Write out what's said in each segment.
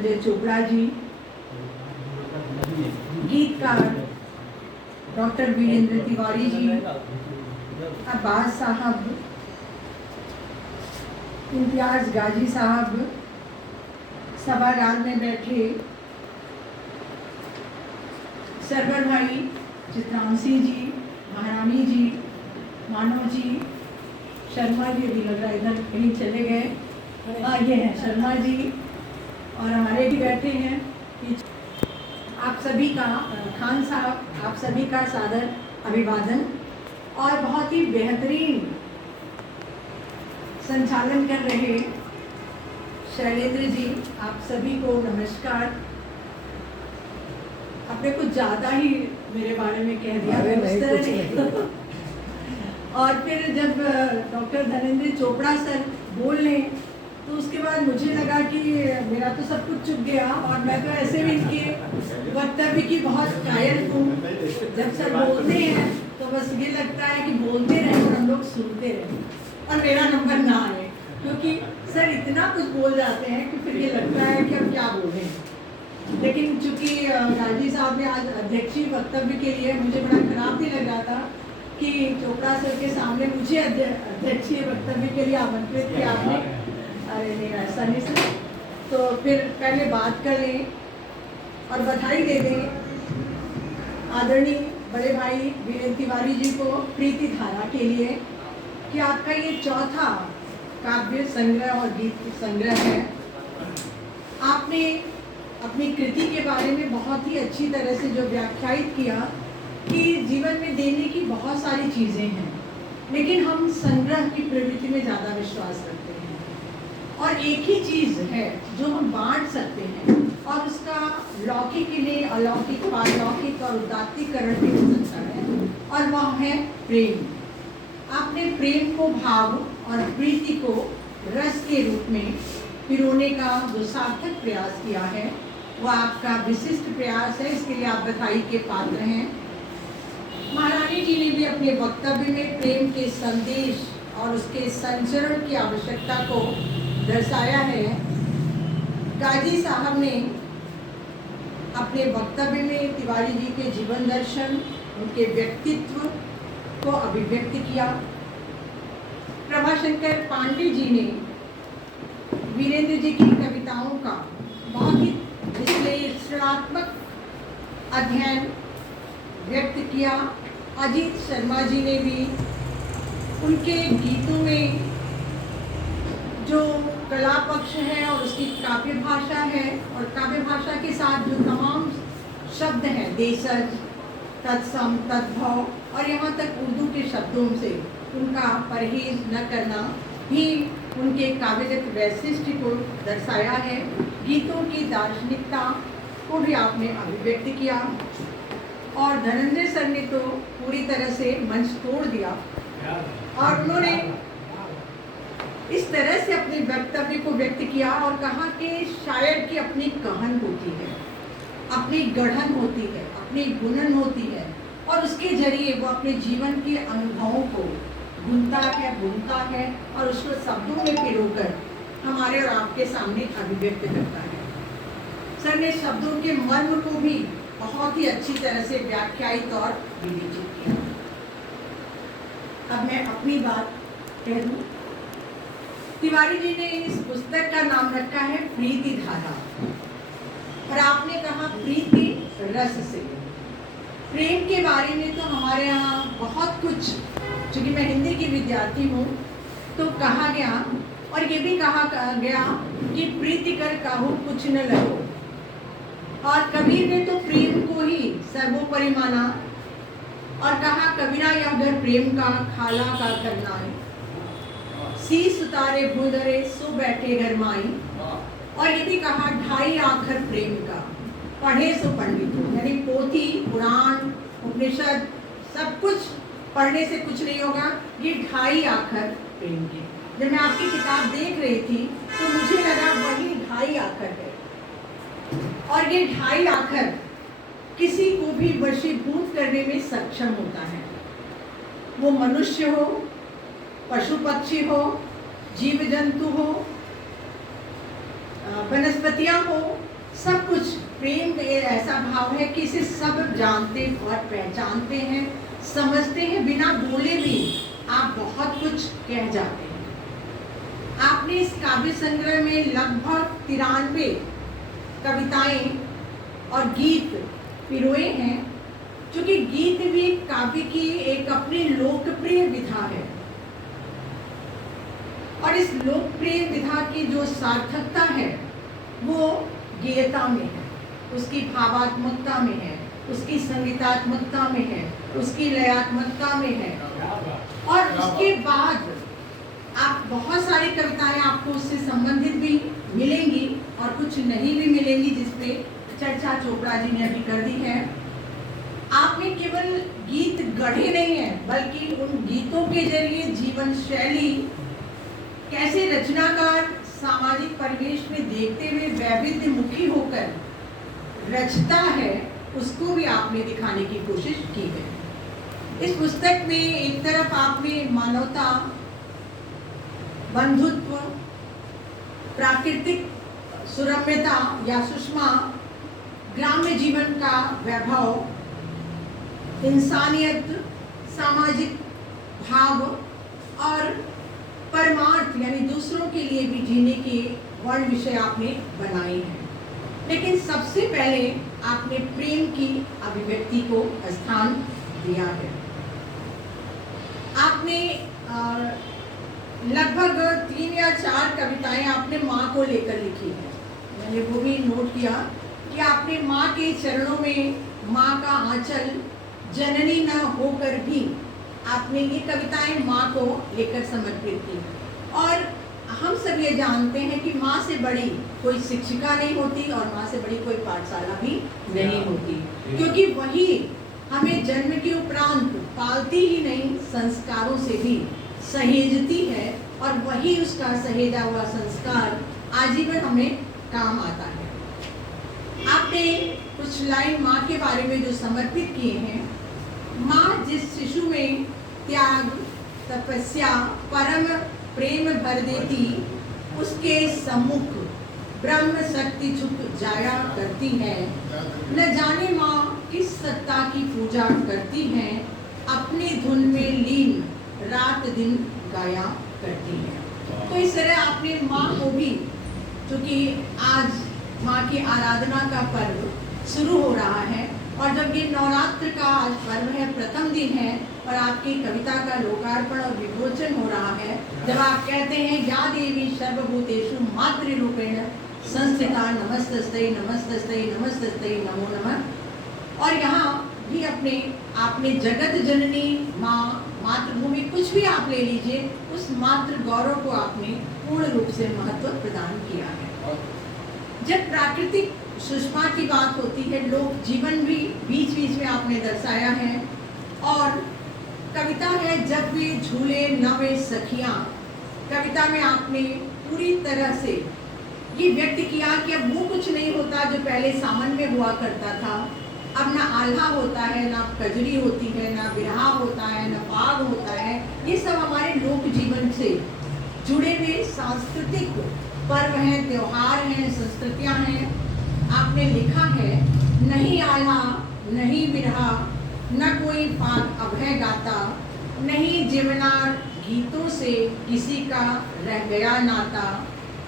अजय चोपड़ा जी, गीतकार डॉक्टर वीरेंद्र तिवारी जी, अब्बास साहब, इम्तियाज गाजी साहब, सभागार में बैठे सरवर भाई, चित्रांशी जी, महारानी जी, मानव जी, शर्मा जी, अभी लग रहा है इधर कहीं चले गए, ये हैं शर्मा जी, और हमारे भी बैठे हैं। आप सभी का, खान साहब, आप सभी का सादर अभिवादन। और बहुत ही बेहतरीन संचालन कर रहे शैलेंद्र जी, आप सभी को नमस्कार। आपने कुछ ज़्यादा ही मेरे बारे में कह दिया, उस तरह नहीं। और फिर जब डॉक्टर धनेंद्र चोपड़ा सर बोले तो उसके बाद मुझे लगा कि मेरा तो सब कुछ चुक गया, और मैं तो ऐसे भी इनके वक्तव्य की बहुत कायल हूँ। जब सर बोलते हैं तो बस ये लगता है कि बोलते रहें और हम लोग सुनते रहें और मेरा नंबर ना आए, क्योंकि सर इतना कुछ बोल जाते हैं कि फिर ये लगता है कि अब क्या बोलें। लेकिन चूंकि गाजी साहब ने आज अध्यक्षीय वक्तव्य के लिए, मुझे बड़ा खराब भी लग रहा था कि चोपड़ा सर के सामने मुझे अध्यक्षीय वक्तव्य के लिए आमंत्रित किया आपने। अरे नहीं, ऐसा नहीं सर। तो फिर पहले बात कर लें और बधाई दे दें आदरणीय बड़े भाई वीरेंद्र तिवारी जी को प्रीति धारा के लिए कि आपका ये चौथा काव्य संग्रह और गीत संग्रह है। आपने अपनी कृति के बारे में बहुत ही अच्छी तरह से जो व्याख्यायित किया कि जीवन में देने की बहुत सारी चीज़ें हैं, लेकिन हम संग्रह की प्रवृत्ति में ज़्यादा विश्वास रखते हैं, और एक ही चीज़ है जो हम बांट सकते हैं और उसका लौकिक के लिए अलौकिक, पारलौकिक और उदात्तीकरण भी हो सकता है, और वह है प्रेम। आपने प्रेम को भाव और प्रीति को रस के रूप में पिरोने का जो सार्थक प्रयास किया है वह आपका विशिष्ट प्रयास है, इसके लिए आप बधाई के पात्र हैं। महारानी जी ने भी अपने वक्तव्य में प्रेम के संदेश और उसके संचरण की आवश्यकता को दर्शाया है। गाजी साहब ने अपने वक्तव्य में तिवारी जी के जीवन दर्शन, उनके व्यक्तित्व को अभिव्यक्त किया। प्रभाशंकर पांडे जी ने वीरेंद्र जी की कविताओं का बहुत ही विश्लेषणात्मक अध्ययन व्यक्त किया। अजीत शर्मा जी ने भी उनके गीतों में जो कला पक्ष है और उसकी काव्य भाषा है, और काव्य भाषा के साथ जो तमाम शब्द हैं, देशज, तत्सम, तद्भव, और यहाँ तक उर्दू के शब्दों से उनका परहेज न करना भी उनके काव्यगत वैशिष्ट्य को दर्शाया है। गीतों की दार्शनिकता को भी आपने अभिव्यक्त किया, और धनेंद्र सर ने तो पूरी तरह से मंच तोड़ दिया, और उन्होंने इस तरह से अपने वक्तव्य को व्यक्त किया और कहा कि शायर की अपनी कहन होती है, अपनी गढ़न होती है, अपनी गुणन होती है, और उसके जरिए वो अपने जीवन के अनुभवों को बुनता है और उसको शब्दों में पिरोकर हमारे और आपके सामने अभिव्यक्त करता है। सर ने शब्दों के मर्म को भी बहुत ही अच्छी तरह से व्याख्यायित और विवेचित किया। अब मैं अपनी बात कह दूं। तिवारी जी ने इस पुस्तक का नाम रखा है प्रीति धारा, और आपने कहा प्रीति रस से। प्रेम के बारे में तो हमारे यहाँ बहुत कुछ, चूँकि मैं हिंदी की विद्यार्थी हूँ, तो कहा गया, और ये भी कहा गया कि प्रीति कर काहू कुछ न लगो, और कबीर ने तो प्रेम को ही सर्वोपरि माना और कहा कबीरा यह घर प्रेम का खाला का करना है, शीस उतारे भूधरे सो बैठे घर माई, और ये भी कहा ढाई आखर प्रेम का पढ़े सो पंडित हो, यानी पोथी, पुराण, उपनिषद सब कुछ पढ़ने से कुछ नहीं होगा, ये ढाई आखर प्रेम के। जब मैं आपकी किताब देख रही थी तो मुझे लगा वही ढाई आखर है, और ये ढाई आखर किसी को भी वशीभूत करने में सक्षम होता है। वो मनुष्य हो, पशु पक्षी हो, जीव जंतु हो, वनस्पतियाँ हो, सब कुछ प्रेम ऐसा भाव है कि इसे सब जानते और पहचानते हैं, समझते हैं, बिना बोले भी आप बहुत कुछ कह जाते हैं। आपने इस काव्य संग्रह में लगभग 93 कविताएं और गीत पिरोए हैं, क्योंकि गीत भी काव्य की एक अपनी लोकप्रिय विधा है और इस लोकप्रिय विधा की जो सार्थकता है वो गेयता में है, उसकी भावात्मकता में है, उसकी संगीतात्मकता में है, उसकी लयात्मकता में है। और उसके बाद आप बहुत सारी कविताएं आपको उससे संबंधित भी मिलेंगी और कुछ नहीं भी मिलेंगी, जिसपे चर्चा चोपड़ा जी ने अभी कर दी है। आपने केवल गीत गढ़े नहीं है, बल्कि उन गीतों के जरिए जीवन शैली कैसे रचनाकार सामाजिक परिवेश में देखते हुए वैविध्य मुखी होकर रचता है, उसको भी आपने दिखाने की कोशिश की है। इस पुस्तक में एक तरफ आपने मानवता, बंधुत्व, प्राकृतिक सुरम्यता या सुषमा, ग्राम्य जीवन का वैभव, इंसानियत, सामाजिक भाव और परमार्थ यानी दूसरों के लिए भी जीने के वर्ण विषय आपने बनाए हैं। लेकिन सबसे पहले आपने प्रेम की अभिव्यक्ति को स्थान दिया है। आपने लगभग 3 या 4 कविताएं आपने माँ को लेकर लिखी है। मैंने वो भी नोट किया कि आपने माँ के चरणों में माँ का आंचल जननी न होकर भी आपने ये कविताएं माँ को लेकर समर्पित की। और हम सब ये जानते हैं कि माँ से बड़ी कोई शिक्षिका नहीं होती और माँ से बड़ी कोई पाठशाला भी नहीं होती, क्योंकि वही हमें जन्म के उपरांत पालती ही नहीं, संस्कारों से भी सहेजती है और वही उसका सहेजा हुआ संस्कार आजीवन हमें काम आता है। आपने कुछ लाइन माँ के बारे में जो समर्पित किए हैं, माँ जिस शिशु में त्याग, तपस्या, परम प्रेम भर देती, उसके सम्मुख ब्रह्म शक्ति झुक जाया करती है। न जाने माँ किस सत्ता की पूजा करती है, अपनी धुन में लीन रात दिन गाया करती है। तो इस तरह आपने माँ को भी, क्योंकि आज माँ की आराधना का पर्व शुरू हो रहा है और जब ये नवरात्र का आज पर्व है, प्रथम दिन है और आपकी कविता का लोकार्पण और विमोचन हो रहा है, जब आप कहते हैं या देवी सर्वभूतेषु मातृरूपेण संस्थिता नमस्तस्ते नमस्तस्ते नमस्तस्ते नमो नमः। और यहाँ भी आपने जगत जननी माँ, मातृभूमि, कुछ भी आप ले लीजिए, उस मातृ गौरव को आपने पूर्ण रूप से महत्व प्रदान किया है। जब प्राकृतिक सुषमा की बात होती है, लोक जीवन भी बीच बीच में आपने दर्शाया है। और कविता है जब वे झूले नवे सखियां, कविता में आपने पूरी तरह से ये व्यक्त किया कि अब वो कुछ नहीं होता जो पहले सावन में हुआ करता था। अब ना आल्हा होता है, ना कजरी होती है, ना बिरहा होता है, ना पाग होता है। ये सब हमारे लोक जीवन से जुड़े हुए सांस्कृतिक पर्व हैं, त्योहार हैं, संस्कृतियां हैं। आपने लिखा है नहीं आल्हा, नहीं बिरहा, न कोई पाग अब है गाता, नहीं जीवनार गीतों से किसी का रह गया नाता,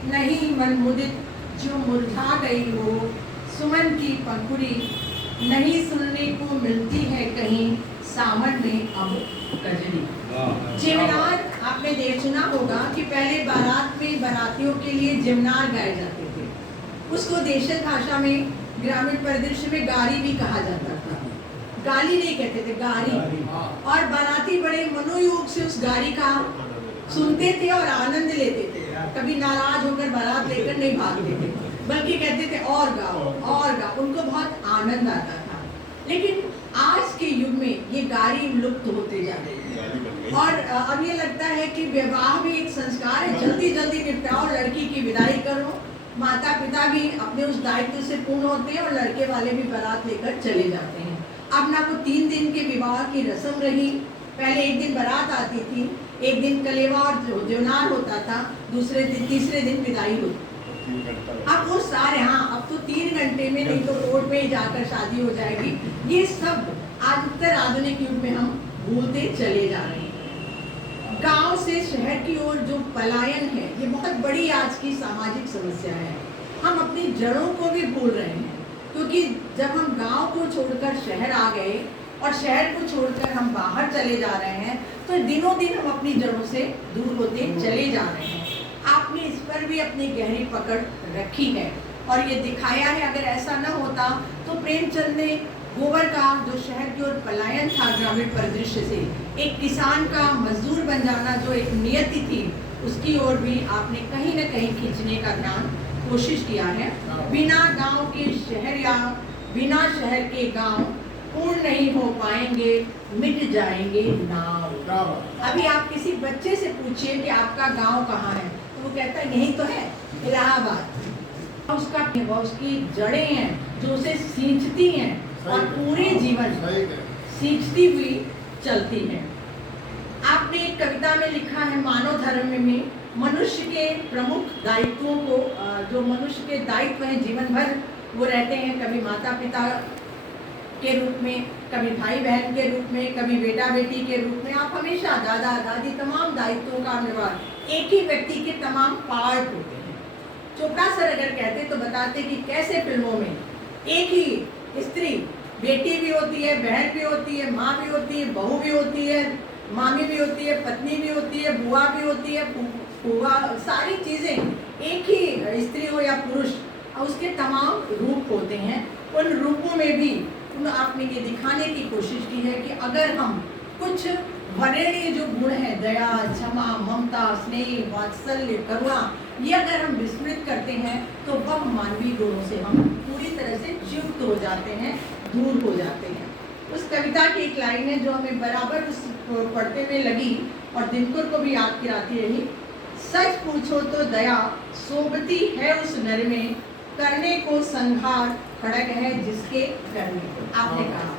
नहीं मनमुदित जो मुरझा गई हो सुमन की पंखुड़ी, नहीं सुनने को मिलती है कहीं सावन में अब कजरी। जीवनार आपने देख सुना होगा कि पहले बारात में बारातियों के लिए जीवनार गाए जाते थे। उसको देशज भाषा में, ग्रामीण परिदृश्य में गारी भी कहा जाता था। गाली नहीं कहते थे, गारी। और बाराती बड़े मनोयोग से उस गारी का सुनते थे और आनंद लेते थे। कभी नाराज होकर बारात लेकर नहीं भागते थे, बल्कि कहते थे और गाओ और गाओ, उनको बहुत आनंद आता था। लेकिन आज के युग में ये गारी लुप्त होते जा रही है और अब ये लगता है कि विवाह भी एक संस्कार है, जल्दी जल्दी निपटाओ, लड़की की विदाई करो। माता पिता भी अपने उस दायित्व से पूर्ण होते हैं और लड़के वाले भी बारात लेकर चले जाते हैं। अब ना वो 3 दिन के विवाह की रस्म रही, पहले एक दिन बारात आती थी, एक दिन कलेवा और जीवनार होता था, दूसरे दिन तीसरे दिन विदाई होती। अब वो सारे, हाँ अब तो 3 घंटे में, नहीं तो रोड पे ही जाकर शादी हो जाएगी। ये सब आज उत्तर आधुनिक युग में हम भूलते चले जा रहे हैं। गांव से शहर की ओर जो पलायन है, ये बहुत बड़ी आज की सामाजिक समस्या है। हम अपनी जड़ों को भी भूल रहे हैं, क्योंकि जब हम गांव को छोड़कर शहर आ गए और शहर को छोड़कर हम बाहर चले जा रहे हैं, तो दिनों दिन हम अपनी जड़ों से दूर होते चले जा रहे हैं। आपने इस पर भी अपनी गहरी पकड़ रखी है और ये दिखाया है। अगर ऐसा न होता तो प्रेमचंद ने गोबर का जो शहर की ओर पलायन था ग्रामीण परिदृश्य से, एक किसान का मजदूर बन जाना जो एक नियति थी, उसकी ओर भी आपने कहीं न कहीं खींचने का ध्यान कोशिश किया है। बिना गांव के शहर या बिना शहर के गांव पूर्ण नहीं हो पाएंगे, मिट जाएंगे नाव। अभी आप किसी बच्चे से पूछिए कि आपका गांव कहाँ है, तो वो कहता है यही तो है, इलाहाबाद। उसकी जड़ें हैं जो उसे सींचती हैं और पूरे जीवन सींचती हुई चलती हैं। आपने एक कविता में लिखा है मानव धर्म में मनुष्य के प्रमुख दायित्वों को, जो मनुष्य के दायित्व हैं जीवन भर वो रहते हैं, कभी माता पिता के रूप में, कभी भाई बहन के रूप में, कभी बेटा बेटी के रूप में। आप हमेशा दादा दादी तमाम दायित्वों का निर्वाह, एक ही व्यक्ति के तमाम पार्ट होते हैं। चोपड़ा सर अगर कहते तो बताते कि कैसे फिल्मों में एक ही स्त्री, बेटी भी होती है, बहन भी होती है, माँ भी होती है, बहू भी होती है, मामी भी होती है, पत्नी भी होती है, बुआ भी होती है, फूफा, सारी चीज़ें एक ही स्त्री हो या पुरुष, उसके तमाम रूप होते हैं। उन रूपों में भी आपने ये दिखाने की कोशिश की है कि अगर हम कुछ वरेण्य जो गुण हैं, दया, क्षमा, ममता, स्नेह, वात्सल्य, करुणा, ये अगर हम विस्मृत करते हैं तो वह मानवीय गुणों से हम पूरी तरह से युक्त हो जाते हैं, दूर हो जाते हैं। उस कविता की एक लाइन है जो हमें बराबर उस पढ़ते में लगी और दिनकर को भी याद कराती रही। सच पूछो तो दया सोबती है उस नर में, करने को संहार खड़ग है जिसके घर में। आपने कहा,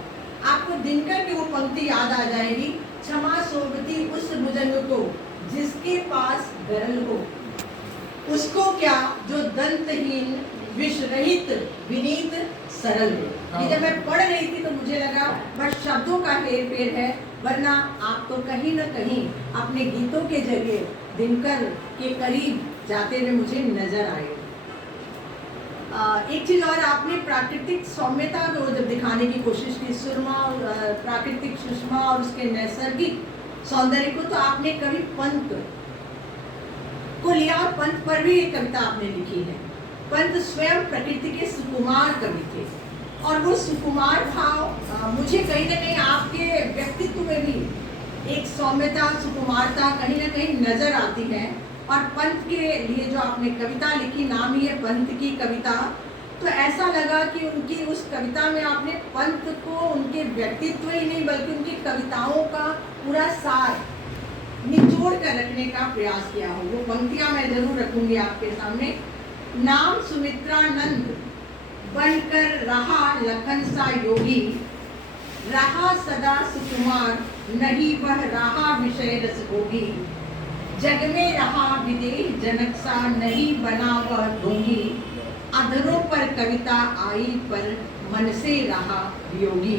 आपको दिनकर की वो पंक्ति याद आ जाएगी, क्षमा सोबती उस भुजंग को जिसके पास गरल हो, उसको क्या जो दंतहीन विष रहित विनीत सरल हो। ये जब मैं पढ़ रही थी तो मुझे लगा बस शब्दों का हेर फेर है, वरना आप तो कहीं न कहीं अपने गीतों के जरिए दिनकर के करीब जाते हुए मुझे नजर आए। एक चीज़ और, आपने प्राकृतिक सौम्यता को जब दिखाने की कोशिश की, सुरमा, प्राकृतिक सुषमा और उसके नैसर्गिक सौंदर्य को, तो आपने कवि पंत को लिया और पंत पर भी एक कविता आपने लिखी है। पंत स्वयं प्रकृति के सुकुमार कवि थे और वो सुकुमार भाव मुझे कहीं ना कहीं आपके व्यक्तित्व में भी एक सौम्यता, सुकुमारता कहीं ना कहीं नजर आती है। और पंत के लिए जो आपने कविता लिखी, नाम ही है पंत की कविता, तो ऐसा लगा कि उनकी उस कविता में आपने पंत को उनके व्यक्तित्व ही नहीं बल्कि उनकी कविताओं का पूरा सार निचोड़ कर रखने का प्रयास किया हो। वो पंक्तियां मैं जरूर रखूंगी आपके सामने। नाम सुमित्रानंद बनकर रहा लखन सा योगी, रहा सदा सुकुमार नहीं वह रहा विषय रस भोगी, जग में रहा विदेह जनक सा नहीं बना वह ढोंगी, अधरों पर कविता आई पर मन से रहा वियोगी,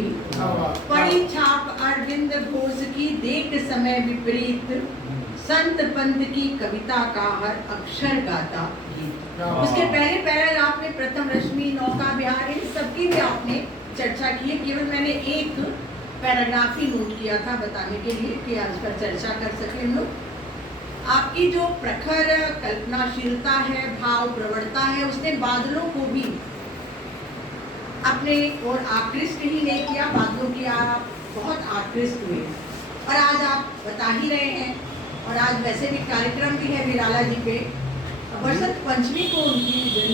पड़ी छाप अरविंद घोष की देख समय विपरीत, संत पंत की कविता का हर अक्षर गाता गीत। उसके पहले पैराग्राफ में प्रथम रश्मि, नौका विहार, इन सबकी भी आपने चर्चा की है। केवल मैंने एक पैराग्राफ ही नोट किया था बताने के लिए कि आज पर चर्चा कर सके हम लोग। आपकी जो प्रखर कल्पनाशीलता है, भाव प्रवणता है, उसने बादलों को भी अपने और आकृष्ट ही नहीं किया, बादलों की आप बहुत आकृष्ट हुए और आज आप बता ही रहे हैं। और आज वैसे भी कार्यक्रम भी है निराला जी पे, बसंत पंचमी को उनकी